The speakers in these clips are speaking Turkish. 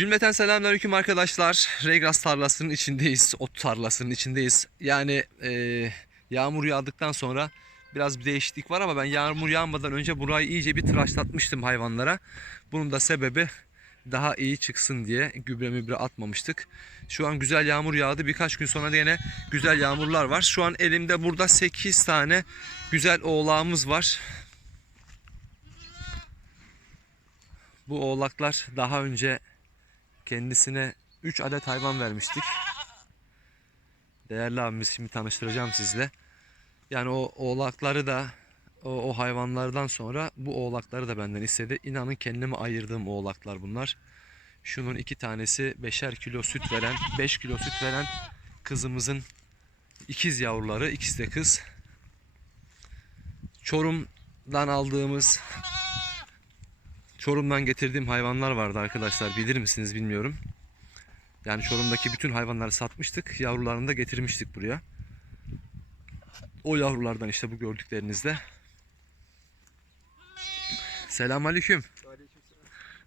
Cümleten selamünaleyküm arkadaşlar. Regras tarlasının içindeyiz. Ot tarlasının içindeyiz. Yani e, yağmur yağdıktan sonra biraz bir değişiklik var ama ben yağmur yağmadan önce burayı iyice bir tıraşlatmıştım hayvanlara. Bunun da sebebi daha iyi çıksın diye gübre mübre atmamıştık. Şu an güzel yağmur yağdı. Birkaç gün sonra yine güzel yağmurlar var. Şu an elimde burada 8 tane güzel oğlağımız var. Bu oğlaklar daha önce kendisine 3 adet hayvan vermiştik. Değerli abimiz şimdi tanıştıracağım sizle. Yani o oğlakları da o, o hayvanlardan sonra bu oğlakları da benden istedi. İnanın kendime ayırdığım oğlaklar bunlar. Şunun iki tanesi 5'er kilo süt veren, 5 kilo süt veren kızımızın ikiz yavruları. ikisi de kız. Çorum'dan aldığımız Çorum'dan getirdiğim hayvanlar vardı arkadaşlar. Bilir misiniz bilmiyorum. Yani Çorum'daki bütün hayvanları satmıştık. Yavrularını da getirmiştik buraya. O yavrulardan işte bu gördüklerinizde. Selamünaleyküm.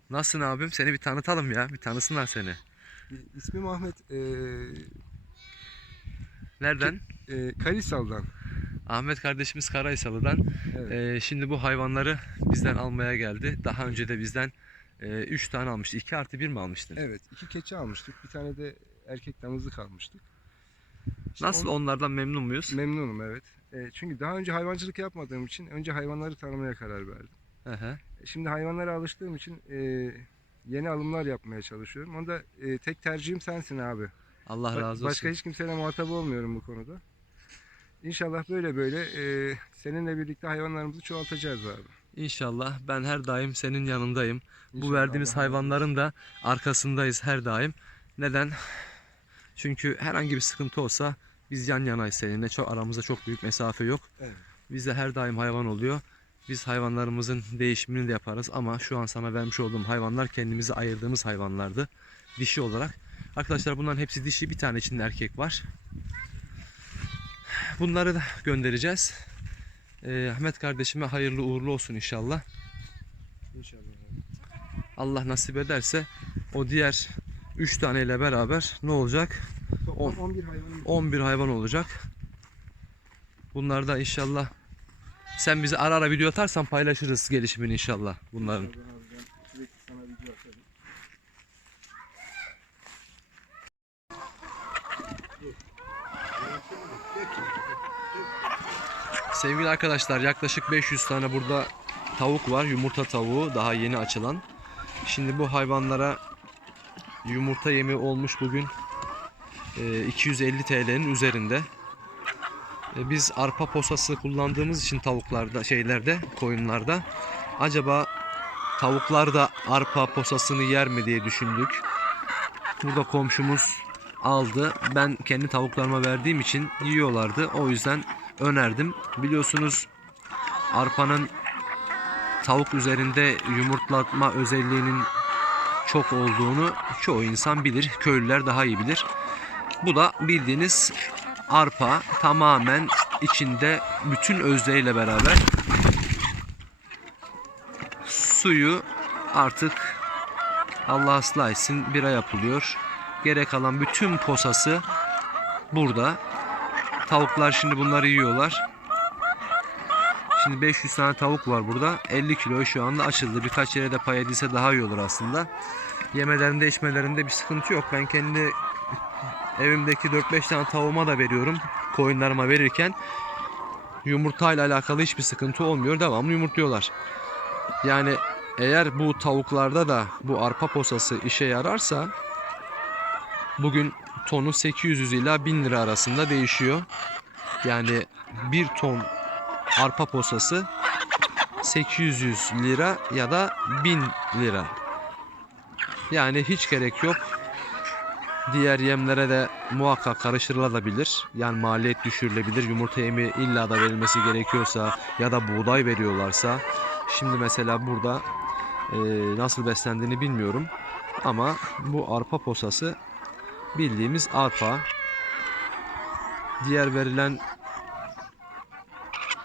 Nasılsın abim? Seni bir tanıtalım ya. Bir tanısınlar seni. İsmim Ahmet. Ee, Nereden? e, Kalisal'dan. Ahmet kardeşimiz Karaysalı'dan. Evet. Ee, şimdi bu hayvanları bizden almaya geldi. Daha önce de bizden 3 tane almıştı. 2 artı 1 mi almıştın? evet. iki keçi almıştık. Bir tane de erkek damızlık almıştık. İşte Nasıl on- onlardan memnun muyuz? Memnunum evet. E, çünkü daha önce hayvancılık yapmadığım için önce hayvanları tanımaya karar verdim. Hı. E, Şimdi hayvanlara alıştığım için e, yeni alımlar yapmaya çalışıyorum. Onda e, tek tercihim sensin abi. Allah razı olsun. Başka hiç kimseyle muhatap olmuyorum bu konuda. İnşallah böyle böyle e, seninle birlikte hayvanlarımızı çoğaltacağız abi. İnşallah ben her daim senin yanındayım. Bu İnşallah verdiğimiz Allah razı olsun. hayvanların da arkasındayız her daim. Neden? Çünkü herhangi bir sıkıntı olsa biz yan yanayız seninle. Çok aramızda çok büyük mesafe yok. Evet. Bizde her daim hayvan oluyor. Biz hayvanlarımızın değişimini de yaparız ama şu an sana vermiş olduğum hayvanlar kendimize ayırdığımız hayvanlardı. Dişi olarak. Arkadaşlar bunların hepsi dişi. Bir tane içinde erkek var. Bunları da göndereceğiz. Ee, Ahmet kardeşime hayırlı uğurlu olsun inşallah. İnşallah. Allah nasip ederse o diğer 3 taneyle beraber ne olacak? Toplam On- 11 hayvanımız 11 hayvan olacak. Bunlar da inşallah sen bize ara ara video atarsan paylaşırız gelişimini inşallah bunların. İnşallah abi, ben sürekli sana video atarım. Sevgili arkadaşlar yaklaşık 500 tane burada tavuk var. Yumurta tavuğu daha yeni açılan. Şimdi bu hayvanlara yumurta yemi olmuş bugün e, 250 TL'nin üzerinde. E, Biz arpa posası kullandığımız için tavuklarda şeylerde koyunlarda acaba tavuklar da arpa posasını yer mi diye düşündük. Burada komşumuz aldı. Ben kendi tavuklarıma verdiğim için yiyorlardı. O yüzden önerdim. Biliyorsunuz arpanın tavuk üzerinde yumurtlatma özelliğinin çok olduğunu çoğu insan bilir. Köylüler daha iyi bilir. Bu da bildiğiniz arpa tamamen içinde bütün özleriyle beraber suyu artık Allah ıslah etsin bira yapılıyor. Gerek kalan bütün posası burada. Tavuklar şimdi bunları yiyorlar. Şimdi 500 tane tavuk var burada. 50 kilo şu anda açıldı. Birkaç yere de pay edilse daha iyi olur aslında. Yemelerinde içmelerinde bir sıkıntı yok. Ben kendi evimdeki 4-5 tane tavuğuma da veriyorum. Koyunlarıma verirken yumurtayla alakalı hiçbir sıkıntı olmuyor. Devamlı yumurtluyorlar. Yani eğer bu tavuklarda da bu arpa posası işe yararsa bugün tonu 800 ila 1000 lira arasında değişiyor. Yani bir ton arpa posası 800 lira ya da 1000 lira. Yani hiç gerek yok. Diğer yemlere de muhakkak karıştırılabilir. Yani maliyet düşürülebilir. Yumurta yemi illa da verilmesi gerekiyorsa ya da buğday veriyorlarsa. Şimdi mesela burada e, nasıl beslendiğini bilmiyorum. Ama bu arpa posası bildiğimiz arpa. Diğer verilen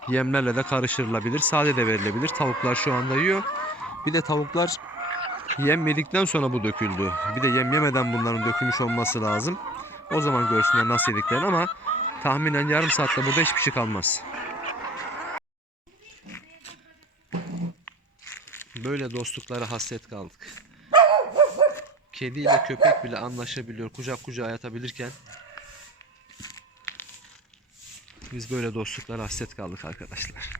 yemlerle de karıştırılabilir. Sade de verilebilir. Tavuklar şu anda yiyor. Bir de tavuklar Yem yedikten sonra bu döküldü. Bir de yem yemeden bunların dökülmüş olması lazım. O zaman görsünler nasıl yediklerini ama tahminen yarım saatte burada hiçbir şey kalmaz. Böyle dostluklara hasret kaldık. Kedi ile köpek bile anlaşabiliyor, kucak kucağa yatabilirken biz böyle dostluklara hasret kaldık arkadaşlar.